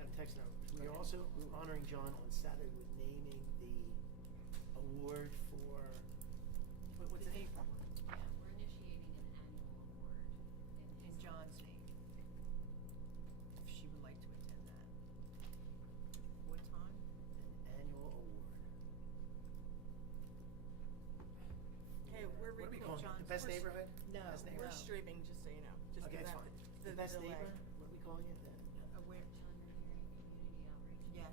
I'm texting her. We are also honoring John on Saturday with naming the award for, what's the name? Yeah, we're initiating an annual award In John's name. If she would like to attend that. What time? An annual award. Hey, we're What are we recording calling it? John's. The best we're- neighborhood? No, Best we're neighborhood? streaming, just so you know. Just Okay, 'cause that's that- fine. The best delay. neighbor? What are we calling it? Where? John Ranieri Community Outreach. Yes.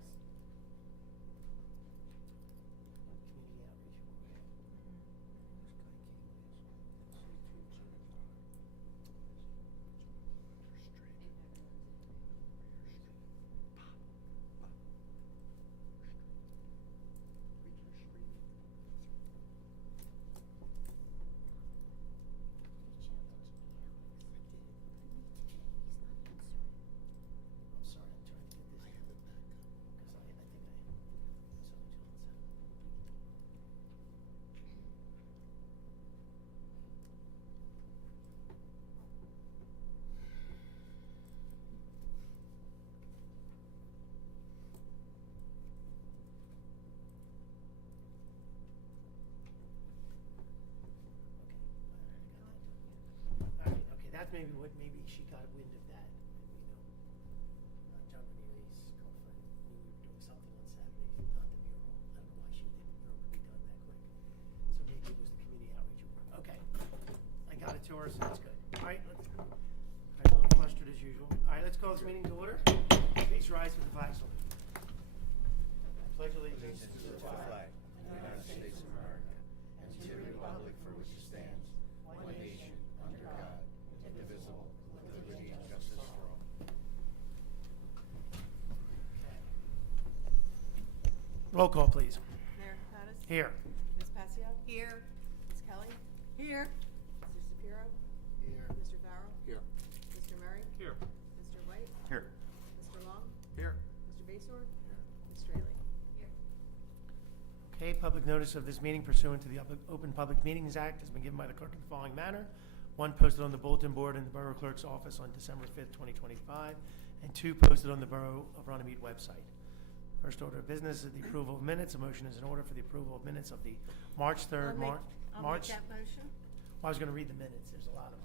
Community outreach award. I'm sorry, I'm trying to get this. I have it back up. Because I think I, sorry, John said. Okay, okay, that's maybe what, maybe she got wind of that, and we know. John Ranieri's girlfriend knew we were doing something on Saturday, not the mural. I don't know why she didn't, the mural could be done that quick. So maybe it was the community outreach award. Okay, I got it to her, so that's good. All right, let's, all right, a little flustered as usual. All right, let's call this meeting to order. Please rise for the flag salute. I pledge allegiance To the flag of the United States of America and to the republic for which it stands, one nation, under God, indivisible, with liberty and justice for all. Roll call, please. Mayor Kapadas? Here. Ms. Passio? Here. Ms. Kelly? Here. Mr. Shapiro? Here. Mr. Farrell? Here. Mr. Murray? Here. Mr. White? Here. Mr. Long? Here. Mr. Basor? Here. Ms. Straley? Here. Okay, public notice of this meeting pursuant to the Open Public Meetings Act has been given by the clerk in the following manner. One, posted on the bulletin board in the Borough Clerk's office on December 5th, 2025, and two, posted on the Borough of Runnemede website. First order of business is the approval of minutes. A motion is in order for the approval of minutes of the March 3rd, I'll March. make that motion. Well, I was going to read the minutes. There's a lot of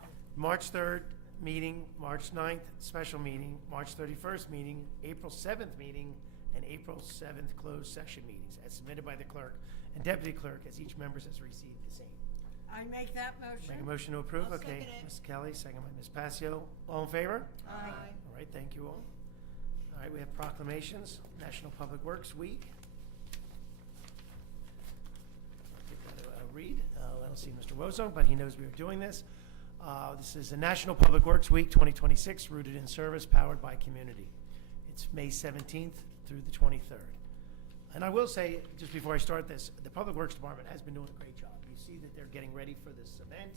them. March 3rd meeting, March 9th special meeting, March 31st meeting, April 7th meeting, and April 7th closed session meetings as submitted by the clerk and deputy clerk as each member has received the same. I make that motion. Make a motion to approve? I'll Okay. second it. Ms. Kelly, second by Ms. Passio. All in favor? Aye. All right, thank you all. All right, we have proclamations, National Public Works Week. I'll give that a read. I don't see Mr. Wozo, but he knows we are doing this. This is the National Public Works Week 2026, rooted in service, powered by community. It's May 17th through the 23rd. And I will say, just before I start this, the Public Works Department has been doing a great job. You see that they're getting ready for this event.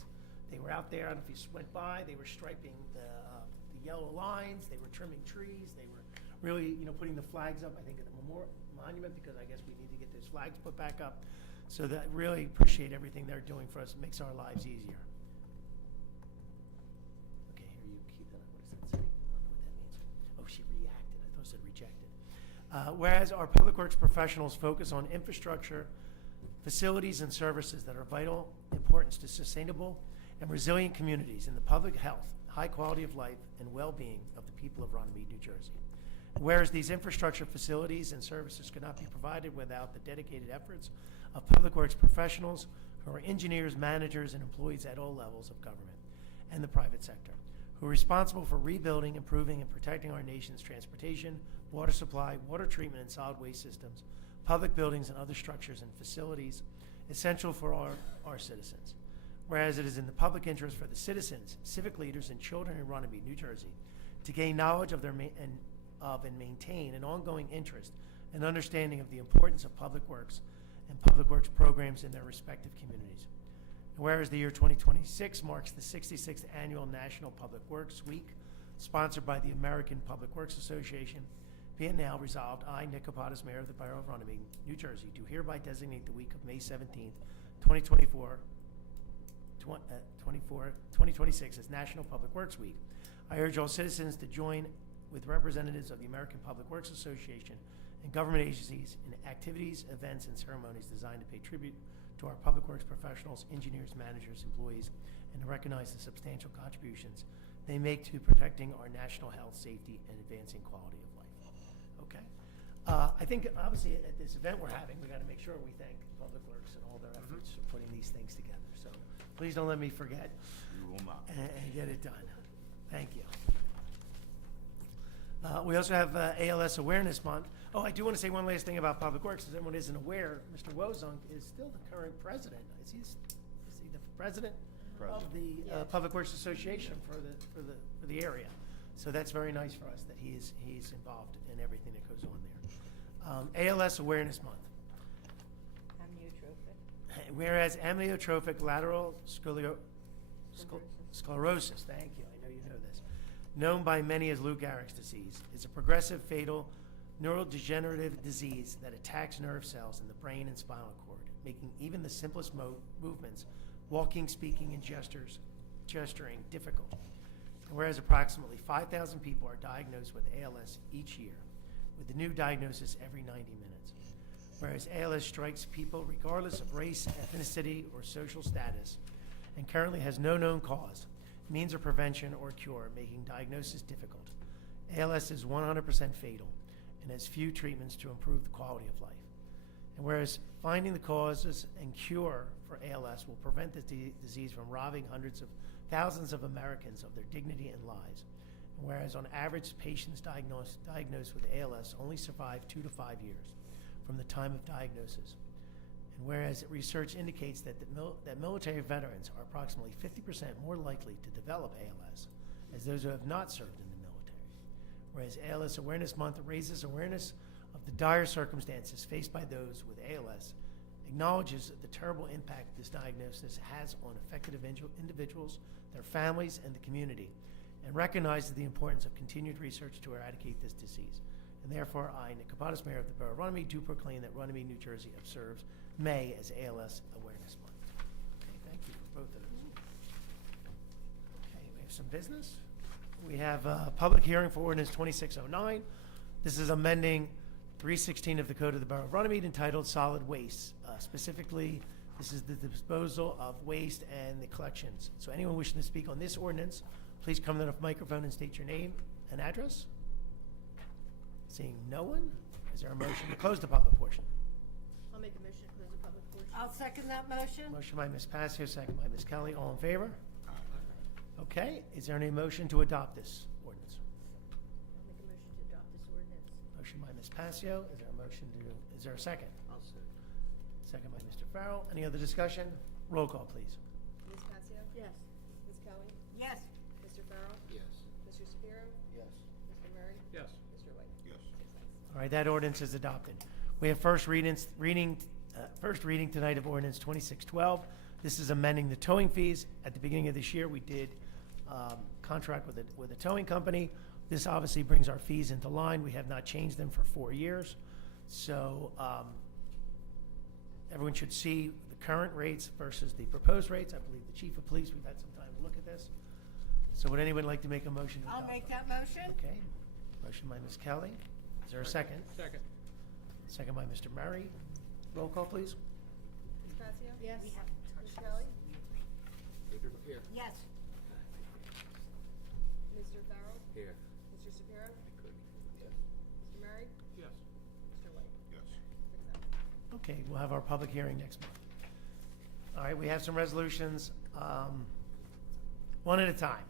They were out there, I don't know if you went by, they were striping the yellow lines, they were trimming trees, they were really, putting the flags up, I think, at the memorial monument, because I guess we need to get those flags put back up. So that, really appreciate everything they're doing for us. It makes our lives easier. Okay, here you keep that. What does that say? I don't know what that means. Oh, she reacted. I thought it said rejected. Whereas our public works professionals focus on infrastructure, facilities, and services that are vital importance to sustainable and resilient communities in the public health, high quality of life, and well-being of the people of Runnemede, New Jersey. Whereas these infrastructure facilities and services could not be provided without the dedicated efforts of public works professionals who are engineers, managers, and employees at all levels of government and the private sector, who are responsible for rebuilding, improving, and protecting our nation's transportation, water supply, water treatment, and solid waste systems, public buildings, and other structures and facilities essential for our citizens. Whereas it is in the public interest for the citizens, civic leaders, and children in Runnemede, New Jersey, to gain knowledge of and maintain an ongoing interest and understanding of the importance of public works and public works programs in their respective communities. And whereas the year 2026 marks the 66th annual National Public Works Week, sponsored by the American Public Works Association, be it now resolved, I, Nick Kapadas, Mayor of the Borough of Runnemede, New Jersey, do hereby designate the week of May 17th, 2026 as National Public Works Week. I urge all citizens to join with representatives of the American Public Works Association and government agencies in activities, events, and ceremonies designed to pay tribute to our public works professionals, engineers, managers, employees, and to recognize the substantial contributions they make to protecting our national health, safety, and advancing quality of life. Okay? I think, obviously, at this event we're having, we got to make sure we thank Public Works and all their efforts for putting these things together. So please don't let me forget. You will not. And get it done. Thank you. We also have ALS Awareness Month. Oh, I do want to say one last thing about Public Works. If anyone isn't aware, Mr. Wozunk is still the current president. Is he the president of the Public Works Association for the area? So that's very nice for us that he's involved in everything that goes on there. ALS Awareness Month. Amyotrophic. Whereas amyotrophic lateral sclerosis, thank you, I know you know this, known by many as Lou Gehrig's disease, is a progressive, fatal neurodegenerative disease that attacks nerve cells in the brain and spinal cord, making even the simplest movements, walking, speaking, and gesturing difficult. And whereas approximately 5,000 people are diagnosed with ALS each year, with a new diagnosis every 90 minutes. Whereas ALS strikes people regardless of race, ethnicity, or social status, and currently has no known cause, means of prevention, or cure, making diagnosis difficult. ALS is 100% fatal and has few treatments to improve the quality of life. And whereas finding the causes and cure for ALS will prevent the disease from robbing hundreds of thousands of Americans of their dignity and lives, and whereas on average patients diagnosed with ALS only survive 2 to 5 years from the time of diagnosis. And whereas research indicates that that military veterans are approximately 50% more likely to develop ALS as those who have not served in the military. Whereas ALS Awareness Month raises awareness of the dire circumstances faced by those with ALS, acknowledges the terrible impact this diagnosis has on affected individuals, their families, and the community, and recognizes the importance of continued research to eradicate this disease. And therefore, I, Nick Kapadas, Mayor of the Borough of Runnemede, do proclaim that Runnemede, New Jersey observes May as ALS Awareness Month. Okay, thank you for both of those. Okay, we have some business. We have a public hearing for ordinance 2609. This is amending 316 of the Code of the Borough of Runnemede entitled Solid Waste. Specifically, this is the disposal of waste and the collections. So anyone wishing to speak on this ordinance, please come to the microphone and state your name and address. Seeing no one, is there a motion to close the public portion? I'll make a motion to close the public portion. I'll second that motion. Motion by Ms. Passio, second by Ms. Kelly. All in favor? Okay, is there any motion to adopt this ordinance? I'll make a motion to adopt this ordinance. Motion by Ms. Passio. Is there a motion to, is there a second? I'll say. Second by Mr. Farrell. Any other discussion? Roll call, please. Ms. Passio? Yes. Ms. Kelly? Yes. Mr. Farrell? Yes. Mr. Shapiro? Yes. Mr. Murray? Yes. Mr. White? Yes. 6 ayes. All right, that ordinance is adopted. We have first reading tonight of ordinance 2612. This is amending the towing fees. At the beginning of this year, we did contract with a towing company. This obviously brings our fees into line. We have not changed them for 4 years. So everyone should see the current rates versus the proposed rates. I believe the chief of police, we've had some time to look at this. So would anyone like to make a motion to I'll adopt? make that motion. Okay, motion by Ms. Kelly. Is there a second? Second. Second by Mr. Murray. Roll call, please. Ms. Passio? Yes. Ms. Kelly? Here. Yes. Mr. Farrell? Here. Mr. Shapiro? Yes. Mr. Murray? Yes. Mr. White? Yes. 6 ayes. Okay, we'll have our public hearing next month. All right, we have some resolutions, one at a time.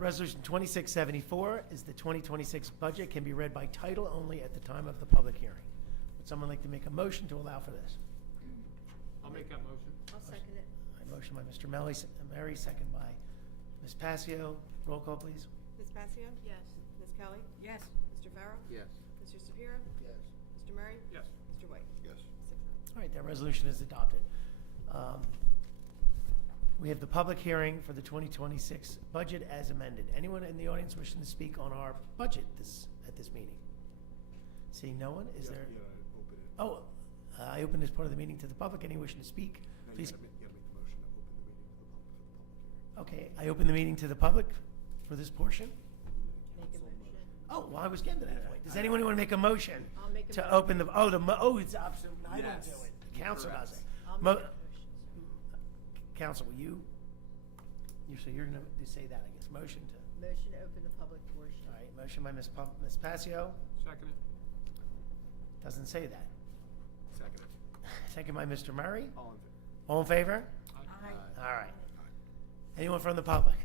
Resolution 2674 is the 2026 budget, can be read by title only at the time of the public hearing. Would someone like to make a motion to allow for this? I'll make that motion. I'll second it. A motion by Mr. Murray, second by Ms. Passio. Roll call, please. Ms. Passio? Yes. Ms. Kelly? Yes. Mr. Farrell? Yes. Mr. Shapiro? Yes. Mr. Murray? Yes. Mr. White? Yes. 6 ayes. All right, that resolution is adopted. We have the public hearing for the 2026 budget as amended. Anyone in the audience wishing to speak on our budget at this meeting? Seeing no one, is there? Open it. Oh, I open this part of the meeting to the public. Any wishing to speak? No, Please. You gotta make the motion to open the meeting to the public for the public hearing. Okay, I open the meeting to the public for this portion. Make a motion. Oh, well, I was getting to that point. Does anyone want to make a motion I'll make a to motion. open the, it's option, I don't do Yes, it. The council correct. does it. I'll make Mo- that motion. Council, will you, so you're going to say that, I guess. Motion to, Motion to open the public portion. all right, motion by Ms. Passio. Second it. Doesn't say that. Second. Second by Mr. Murray. All in favor? All in favor? Aye. All right. Anyone from the public?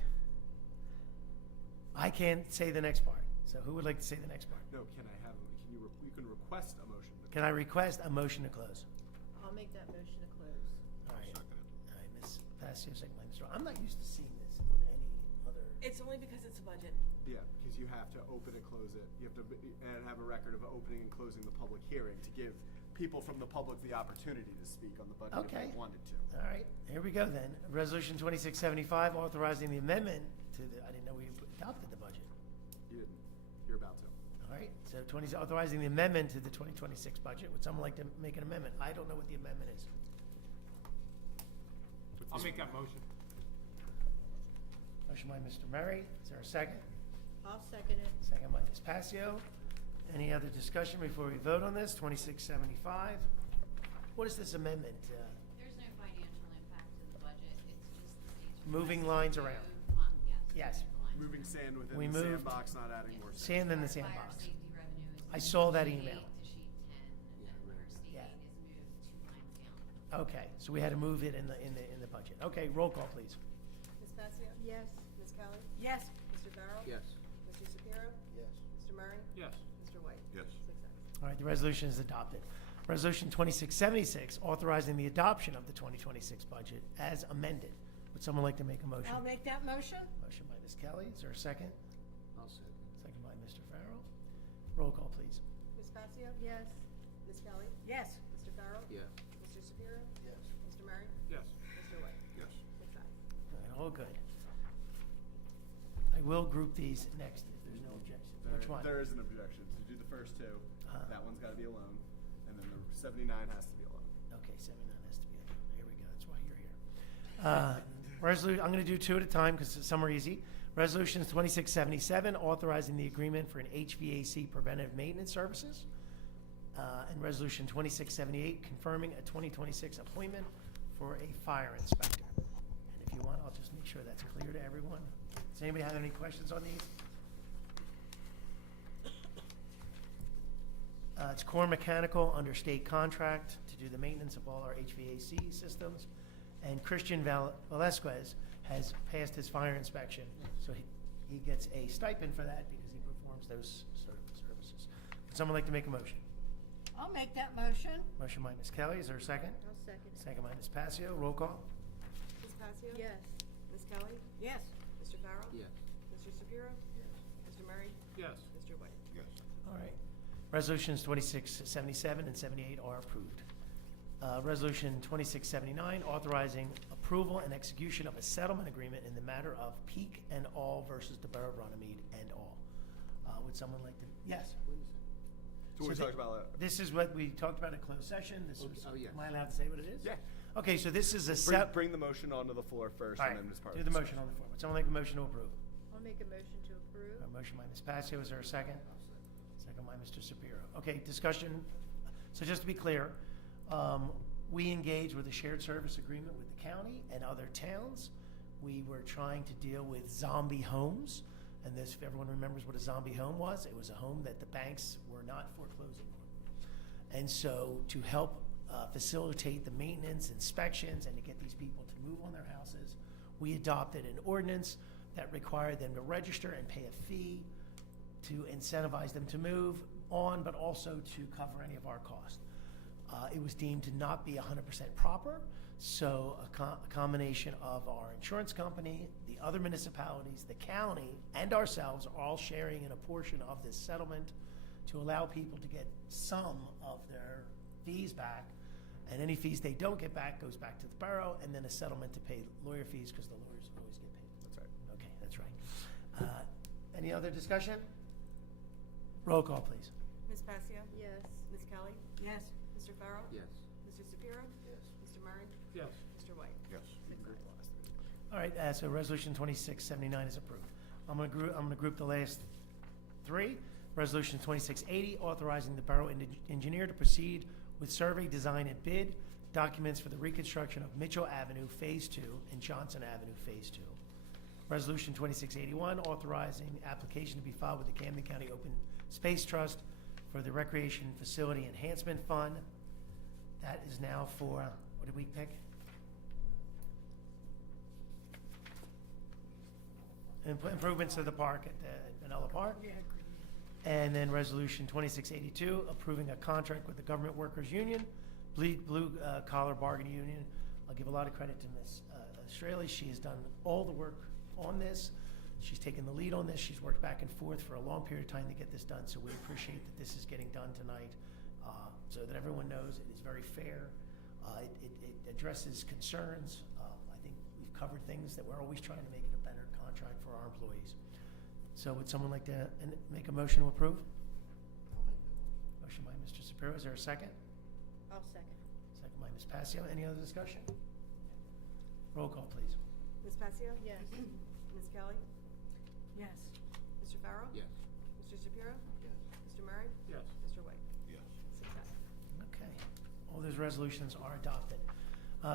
I can't say the next part. So who would like to say the next part? No, you can request a motion. Can I request a motion to close? I'll make that motion to close. All right. Second. All right, Ms. Passio, second by Mr. I'm not used to seeing this on any other. It's only because it's a budget. Yeah, because you have to open and close it. You have to and have a record of opening and closing the public hearing to give people from the public the opportunity to speak on the budget if Okay. they wanted to. All right, here we go then. Resolution 2675, authorizing the amendment to the, I didn't know we adopted the budget. You didn't. You're about to. All right, so authorizing the amendment to the 2026 budget. Would someone like to make an amendment? I don't know what the amendment is. I'll make that motion. Motion by Mr. Murray. Is there a second? I'll second it. Second by Ms. Passio. Any other discussion before we vote on this? 2675. What is this amendment? There's no financial impact to the budget, it's just the state's. Moving request lines to around. move Yes. Yes. move lines Moving around. sand within We the moved sandbox, not adding more sand in the Our sandbox. Fire safety revenue is. I moved saw that from sheet email. 8 to sheet 10, and our state Yeah. aid is moved 2 lines down. Okay, so we had to move it in the budget. Okay, roll call, please. Ms. Passio? Yes. Ms. Kelly? Yes. Mr. Farrell? Yes. Mr. Shapiro? Yes. Mr. Murray? Yes. Mr. White? Yes. 6 ayes. All right, the resolution is adopted. Resolution 2676, authorizing the adoption of the 2026 budget as amended. Would someone like to make a motion? I'll make that motion. Motion by Ms. Kelly. Is there a second? I'll second. Second by Mr. Farrell. Roll call, please. Ms. Passio? Yes. Ms. Kelly? Yes. Mr. Farrell? Yes. Mr. Shapiro? Yes. Mr. Murray? Yes. Mr. White? Yes. 6 ayes. All right, all good. I will group these next if there's no objection. Which one? There is an objection. So do the first two. That one's got to be alone, and then the 79 has to be alone. Okay, 79 has to be, here we go, that's why you're here. I'm going to do two at a time because some are easy. Resolution 2677, authorizing the agreement for an HVAC preventive maintenance services. And Resolution 2678, confirming a 2026 appointment for a fire inspector. And if you want, I'll just make sure that's clear to everyone. Does anybody have any questions on these? It's Core Mechanical under state contract to do the maintenance of all our HVAC systems. And Christian Velasquez has passed his fire inspection, so he gets a stipend for that because he performs those services. Would someone like to make a motion? I'll make that motion. Motion by Ms. Kelly, is there a second? I'll second it. Second by Ms. Passio, roll call. Ms. Passio? Yes. Ms. Kelly? Yes. Mr. Farrell? Yes. Mr. Shapiro? Yes. Mr. Murray? Yes. Mr. White? Yes. All right. Resolutions 2677 and 78 are approved. Resolution 2679, authorizing approval and execution of a settlement agreement in the matter of Peak and All versus the Borough of Runnemede and All. Would someone like to? Yes. So we So talked about. This is what we talked about in closed session. This Okay. was, Oh, yes. am I allowed to say what it is? Yeah. Okay, so this is a Bring the motion onto the floor first, All and right, then as part do of the discussion. motion on the floor. Would someone like a motion to approve? I'll make a motion to approve. A motion by Ms. Passio, is there a second? Second by Mr. Shapiro. Okay, discussion. So just to be clear, we engaged with a shared service agreement with the county and other towns. We were trying to deal with zombie homes. And this, if everyone remembers what a zombie home was, it was a home that the banks were not foreclosing on. And so to help facilitate the maintenance, inspections, and to get these people to move on their houses, we adopted an ordinance that required them to register and pay a fee to incentivize them to move on, but also to cover any of our costs. It was deemed to not be 100% proper, so a combination of our insurance company, the other municipalities, the county, and ourselves are all sharing in a portion of this settlement to allow people to get some of their fees back, and any fees they don't get back goes back to the borough, and then a settlement to pay lawyer fees because the lawyers always get paid. That's right. Okay, that's right. Any other discussion? Roll call, please. Ms. Passio? Yes. Ms. Kelly? Yes. Mr. Farrell? Yes. Mr. Shapiro? Yes. Mr. Murray? Yes. Mr. White? Yes. 6 ayes. All right, so resolution 2679 is approved. I'm gonna group the last three. Resolution 2680, authorizing the Borough Engineer to proceed with survey, design, and bid documents for the reconstruction of Mitchell Avenue Phase 2 and Johnson Avenue Phase 2. Resolution 2681, authorizing application to be filed with the Camden County Open Space Trust for the Recreation Facility Enhancement Fund. That is now for, what did we pick? Improvements to the park at Manila Park. Yeah, And then Resolution 2682, approving a contract with the Government Workers Union, Blue Collar Bargaining Union. I'll give a lot of credit to Ms. Straley. She has done all the work on this. She's taken the lead on this. She's worked back and forth for a long period of time to get this done, so we appreciate that this is getting done tonight, so that everyone knows it is very fair. It addresses concerns. I think we've covered things that we're always trying to make it a better contract for our employees. So would someone like to make a motion to approve? Motion by Mr. Shapiro. Is there a second? I'll second. Second by Ms. Passio. Any other discussion? Roll call, please. Ms. Passio? Yes. Ms. Kelly? Yes. Mr. Farrell? Yes. Mr. Shapiro? Yes. Mr. Murray? Yes. Mr. White? Yes. 6 ayes. Okay. All those resolutions are adopted.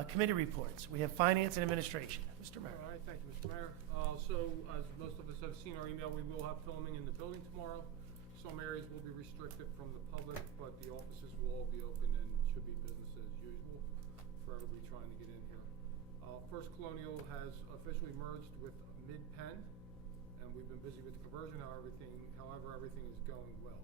Committee reports. We have Finance and Administration. Mr. Mayor. All right, thank you, Mr. Mayor. So, as most of us have seen our email, we will have filming in the building tomorrow. Some areas will be restricted from the public, but the offices will all be open and should be business as usual for everybody trying to get in here. First Colonial has officially merged with Mid-Penn, and we've been busy with the conversion. However, everything is going well.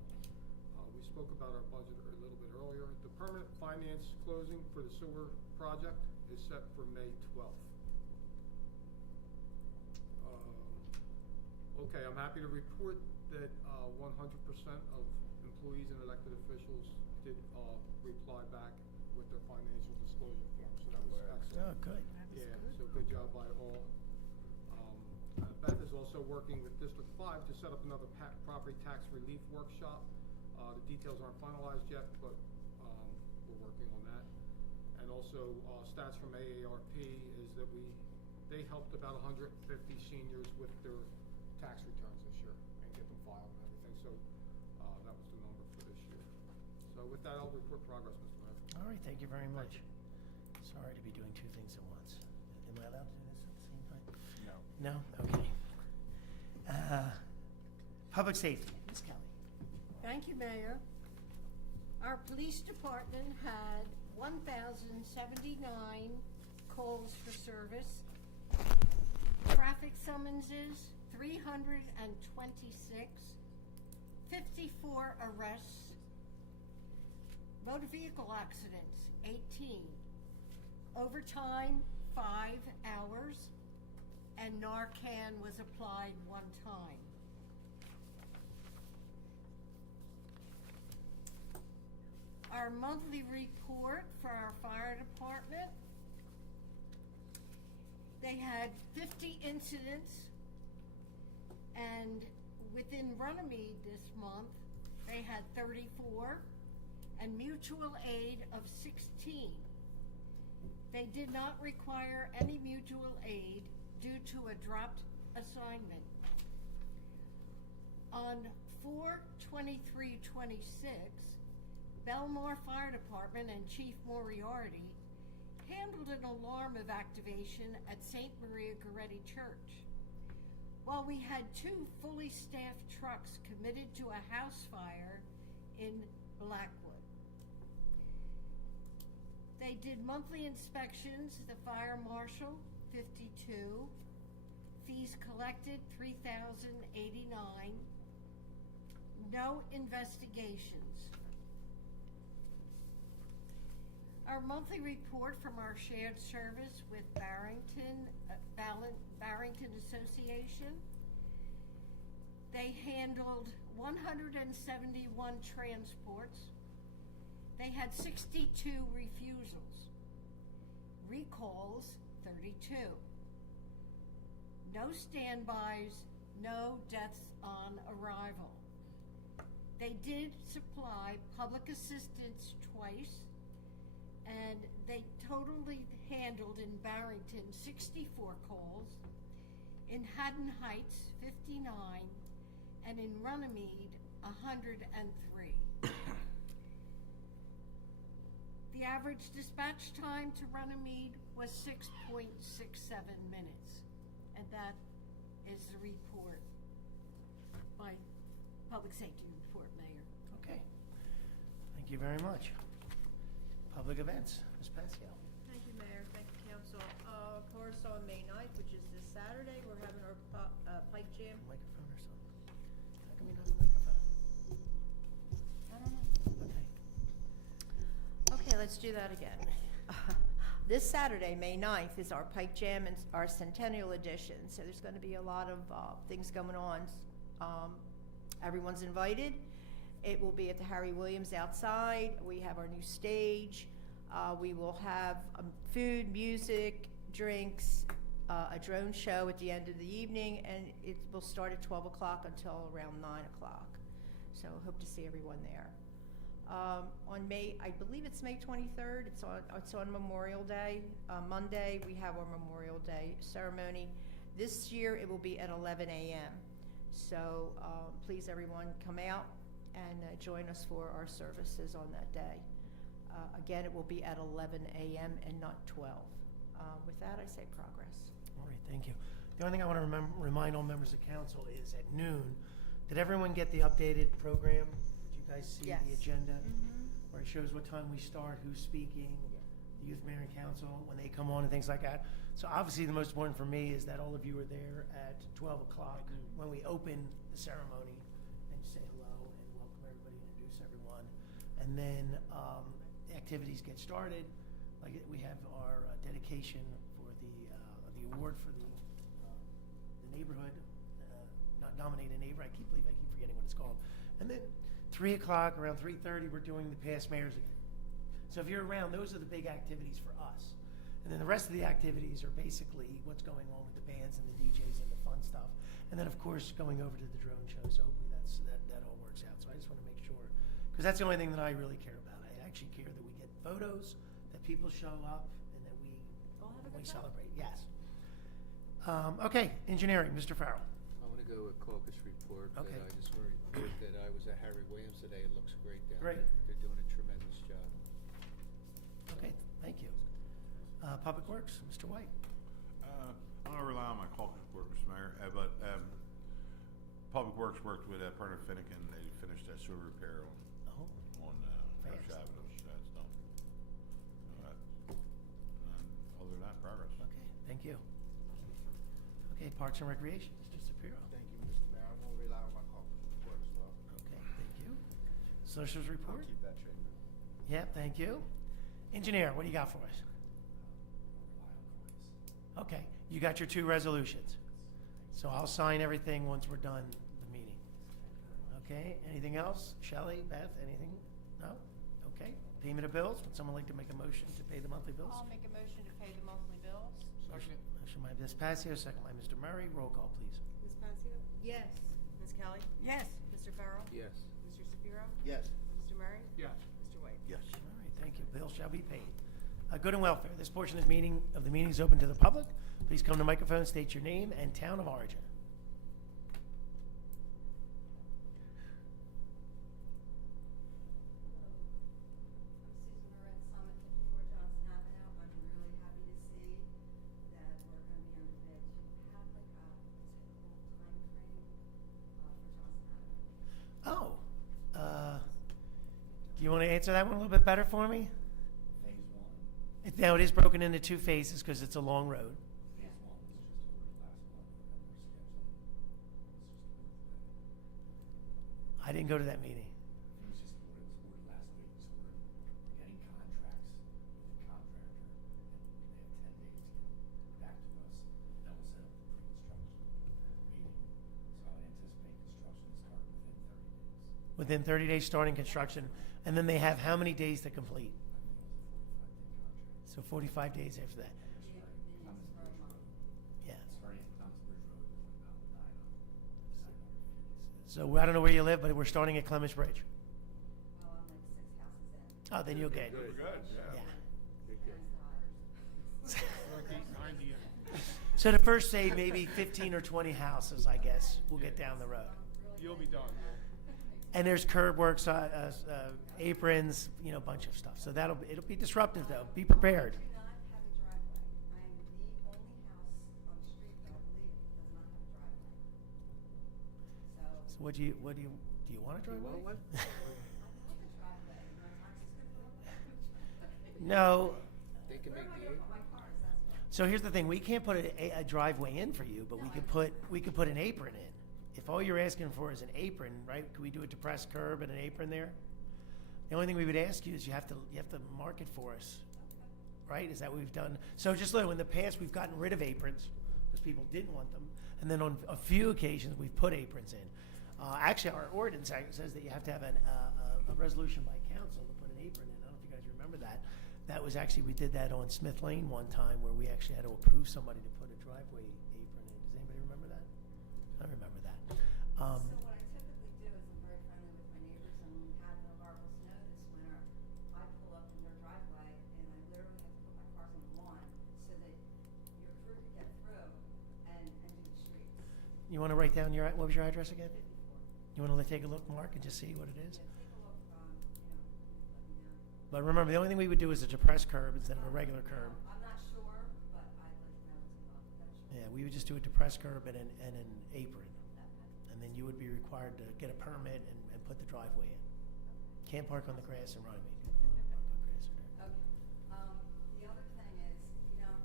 We spoke about our budget a little bit earlier. The permanent finance closing for the sewer project is set for May 12th. Okay, I'm happy to report that 100% of employees and elected officials did reply back with their financial disclosure form, so that was excellent. Oh, good. Yeah, so good job by all. Beth is also working with District 5 to set up another property tax relief workshop. The details aren't finalized yet, but we're working on that. And also, stats from AARP is that they helped about 150 seniors with their tax returns this year and get them filed and everything. So that was the number for this year. So with that, I'll report progress, Mr. Mayor. All right, thank you very much. Sorry to be doing two things at once. Am I allowed to do this at the same time? No. No? Okay. Public safety, Ms. Kelly. Thank you, Mayor. Our police department had 1,079 calls for service. Traffic summonses, 326. 54 arrests. Motor vehicle accidents, 18. Overtime, 5 hours. And Narcan was applied 1 time. Our monthly report for our fire department, they had 50 incidents, and within Runnemede this month, they had 34, and mutual aid of 16. They did not require any mutual aid due to a dropped assignment. On 4/23/26, Belmar Fire Department and Chief Moriarty handled an alarm evacuation at St. Maria Goretti Church. While we had 2 fully staffed trucks committed to a house fire in Blackwood. They did monthly inspections, the fire marshal, 52. Fees collected, $3,089. No investigations. Our monthly report from our shared service with Barrington Association. They handled 171 transports. They had 62 refusals. Recalls, 32. No standbys, no deaths on arrival. They did supply public assistance twice, and they totally handled in Barrington 64 calls, in Haddon Heights 59, and in Runnemede 103. The average dispatch time to Runnemede was 6.67 minutes. And that is the report by Public Safety Report, Mayor. Okay. Thank you very much. Public events, Ms. Pascal. Thank you, Mayor. Thank you, Council. Of course, on May 9th, which is this Saturday, we're having our pipe jam. Microphone or something? How come you don't have a microphone? I don't know. Okay. Okay, let's do that again. This Saturday, May 9th, is our pipe jam and our centennial edition. So there's going to be a lot of things going on. Everyone's invited. It will be at the Harry Williams outside. We have our new stage. We will have food, music, drinks, a drone show at the end of the evening, and it will start at 12 o'clock until around 9 o'clock. So hope to see everyone there. On May, I believe it's May 23rd, it's on Memorial Day. Monday, we have our Memorial Day ceremony. This year, it will be at 11 a.m. So please, everyone, come out and join us for our services on that day. Again, it will be at 11 a.m. and not 12. With that, I say progress. All right, thank you. The only thing I want to remind all members of council is at noon, did everyone get the updated program? Did you guys see Yes. the agenda? Mhm. Where it shows what time we start, who's speaking, the youth mayor and council, when they come on and things like that. So obviously the most important for me is that all of you are there at 12 o'clock when we open the ceremony and say hello and welcome everybody, introduce everyone. And then the activities get started. Like we have our dedication for the award for the neighborhood, not nominated neighbor. I keep forgetting what it's called. And then 3 o'clock, around 3:30, we're doing the past mayors again. So if you're around, those are the big activities for us. And then the rest of the activities are basically what's going on with the bands and the DJs and the fun stuff. And then of course going over to the drone show. So hopefully that all works out. So I just want to make sure, because that's the only thing that I really care about. I actually care that we get photos, that people show up, and that we All have a good time. celebrate. Yes. Okay, engineering, Mr. Farrell. I want to go with caucus report. but Okay. I just want to report that I was at Harry Williams today. It looks great down Great. there. They're doing a tremendous job. Okay, thank you. Public Works, Mr. White. I'm gonna rely on my caucus report, Mr. Mayor, but Public Works worked with Perna Finnegan. They finished that sewer repair Oh, on Church Fast. Avenue. So that's done. Other than that, progress. okay, thank you. Okay, Parks and Recreation, Mr. Shapiro. Thank you, Mr. Mayor. I'm gonna rely on my caucus report as well. Okay, thank you. Socials report? I'll keep that trademark. Yeah, thank you. Engineer, what do you got for us? Okay, you got your 2 resolutions. So I'll sign everything once we're done the meeting. Okay, anything else? Shelley, Beth, anything? No? Okay, payment of bills. Would someone like to make a motion to pay the monthly bills? I'll make a motion to pay the monthly bills. Motion by Ms. Passio, second by Mr. Murray. Roll call, please. Ms. Pasio? Yes. Ms. Kelly? Yes. Mr. Farrell? Yes. Mr. Shapiro? Yes. Mr. Murray? Yes. Mr. White? Yes. All right, thank you. Bills shall be paid. Good and welfare. This portion of the meeting is open to the public. Please come to the microphone, state your name and town of origin. I'm Susan Moretz, I'm at 54 Johnson Avenue. I'm really happy to see that we're going to be on the bid. Do you have like a typical timeframe for Johnson Avenue? Oh, do you want to answer that one a little bit better for me? Phase one. Now, it is broken into 2 phases because it's a long road. Phase one was just ordered last month, and we're scheduling. I didn't go to that meeting. It was just ordered, it was ordered last week, so we're getting contracts with the contractor, and they have 10 days to get back to us, and then we'll set up the pre-construction meeting. So I would anticipate construction to start within 30 days. Within 30 days starting construction, and then they have how many days to complete? I think it was a 45-day contract. So 45 days after that. And they're starting Clemens Bridge Road. Yeah. Starting at Clemens Bridge Road, going about 900 feet. So I don't know where you live, but we're starting at Clemens Bridge. Well, I'm like 6 houses in. Oh, then you'll get. Good. Good, Yeah. Nice to hire. 90 So the first, say, maybe 15 or 20 houses, I guess, we'll get down the road. You'll be done. And there's curb works, aprons, you know, a bunch of stuff. So it'll be disruptive though. Be prepared. I do not have a driveway. I am the only house on the street that I believe does not have a driveway. So, So do you want a driveway? I have a driveway, and my taxes could go. No. They can Where make am I the gonna put my cars? That's what. So here's the thing, we can't put a driveway in for you, but we could put an apron in. If all you're asking for is an apron, right, could we do a depressed curb and an apron there? The only thing we would ask you is you have to mark it for us, right? Is that what we've done? So just look, in the past, we've gotten rid of aprons because people didn't want them. And then on a few occasions, we've put aprons in. Actually, our ordinance says that you have to have a resolution by council to put an apron in. I don't know if you guys remember that. That was actually, we did that on Smith Lane one time where we actually had to approve somebody to put a driveway apron in. Does anybody remember that? I remember that. So what I typically do is I'm very friendly with my neighbors, and we had no horrible snow this winter. I pull up in their driveway, and I literally have to put my cars on the lawn so that your crew could get through and do the streets. You want to write down what was your address again? 54. You want to take a look, Mark, and just see what it is? Yeah, take a look, let me know. But remember, the only thing we would do is a depressed curb instead of a regular curb. I'm not sure, but I'd like to know what's involved. That's Yeah, we would just do a depressed curb and an apron. And then you would be required to get a permit and put the driveway in. Can't park on the grass in Runnemede. Park on grass in there. Okay. The other thing is, you know,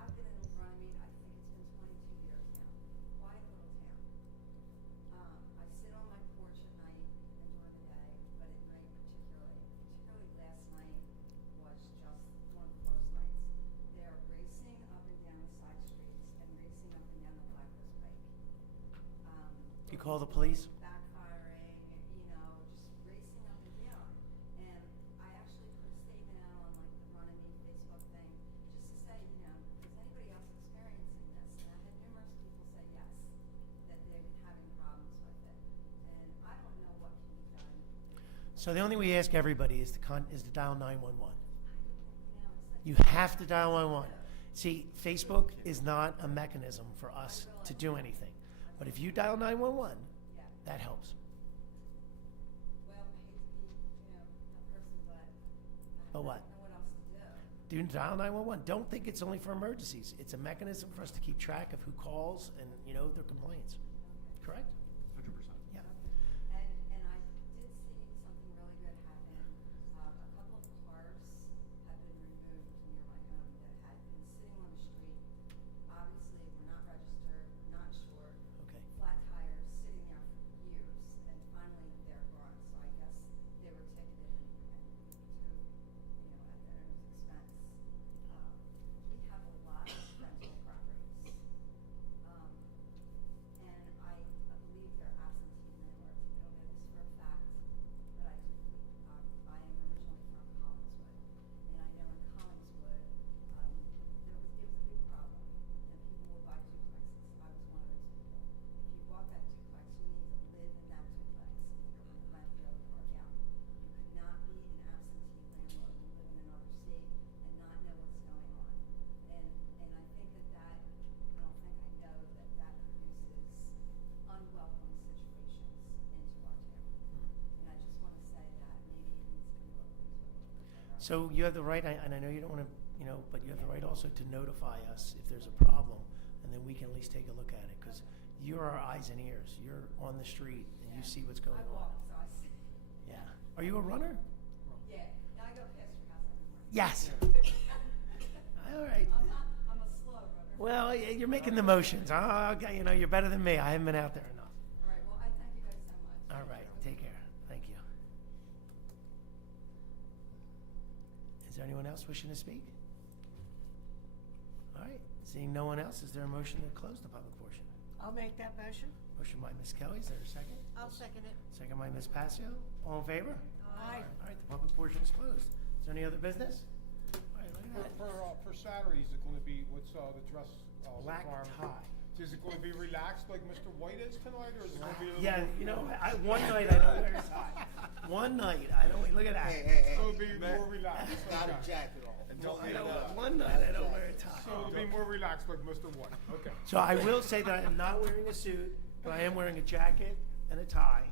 I've been in Runnemede, I think it's been 22 years now. Quiet little town. I sit on my porch at night and during the day, but at night particularly last night was just one of the worst nights. They're racing up and down the side streets and racing up and down the Blackhorse Pike. You call the police? Backfiring, you know, just racing up and down. And I actually put a statement out on like the Runnemede Facebook thing, just to say, you know, is anybody else experiencing this? And I had numerous people say yes, that they've been having problems with it. And I don't know what can be done. So the only thing we ask everybody is to dial 911. You know, it's like. You have to dial 911. See, Facebook is not a mechanism for us to do anything. But if you dial 911, Yeah. that helps. Well, I hate to be, you know, that person, but But I what? don't know what else to do. Do dial 911. Don't think it's only for emergencies. It's a mechanism for us to keep track of who calls and, you know, their complaints. Correct? 100%. Yeah. And I did see something really good happen. A couple of cars have been removed near my home that had been sitting on the street. Obviously, were not registered, not insured. Okay. Flat tires sitting there for years, and finally they're gone. So I guess they were ticketed and to, you know, at their own expense. We have a lot of rental properties. And I believe they're absentee landlords. I don't know this for a fact, but I do. I am originally from Collingswood, and I know in Collingswood, it was a big problem, and people would buy duplexes. I was one of those people. If you bought that duplex, you need to live in that duplex if you're going to rent the other part out. You could not be an absentee landlord and live in another state and not know what's going on. And I think that I don't think I know that produces unwelcome situations into our town. And I just want to say that maybe it needs to be looked into a little bit better. So you have the right, and I know you don't want to, you know, but you have the right also to notify us if there's a problem, and then we can at least take a look at it, because you're our eyes and ears. You're on the street, and you see what's going I on. walk, so I see. Yeah. Are you a runner? Yeah, now I go past your house every morning. Yes. All right. I'm a slow runner. Well, you're making the motions. Oh, okay, you know, you're better than me. I haven't been out there enough. All right, well, I thank you guys so much. All right. Take care. Thank you. Is there anyone else wishing to speak? All right. Seeing no one else, is there a motion to close the public portion? I'll make that motion. Motion by Ms. Kelly. Is there a second? I'll second it. Second by Ms. Passio. All in favor? Aye. All right. The public portion is closed. Is there any other business? All right. Look at that. For Saturday, is it gonna be, what's, the dress, Black requirement? tie. Is it gonna be relaxed like Mr. White is tonight, or is it gonna be a little? Yeah, you know, one night I don't wear a tie. One night I don't. Look at that. It's gonna be more relaxed. Not a Okay. jacket on. I don't- one night I don't wear a tie. So it'll be more relaxed like Mr. White, okay. So I will say that I am not wearing a suit, but I am wearing a jacket and a tie.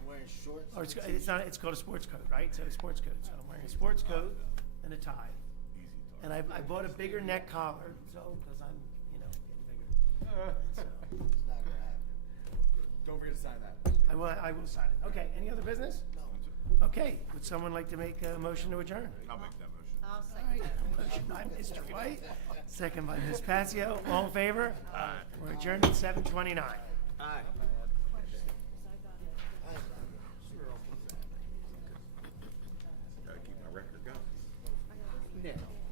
I'm wearing shorts. Or and a it's not, t-shirt. it's called a sports coat, right? So a sports coat. So I'm wearing a sports coat and a tie. Easy talk. And I bought a bigger neck collar, so, because I'm, getting bigger. And so, It's not gonna happen. Don't forget to sign that. I will sign it. Okay, any other business? No. Okay, would someone like to make a motion to adjourn? I'll make that motion. I'll All second right, that. motion by Mr. White, second by Ms. Patio. All in favor? We're adjourned at 7:29. Aye.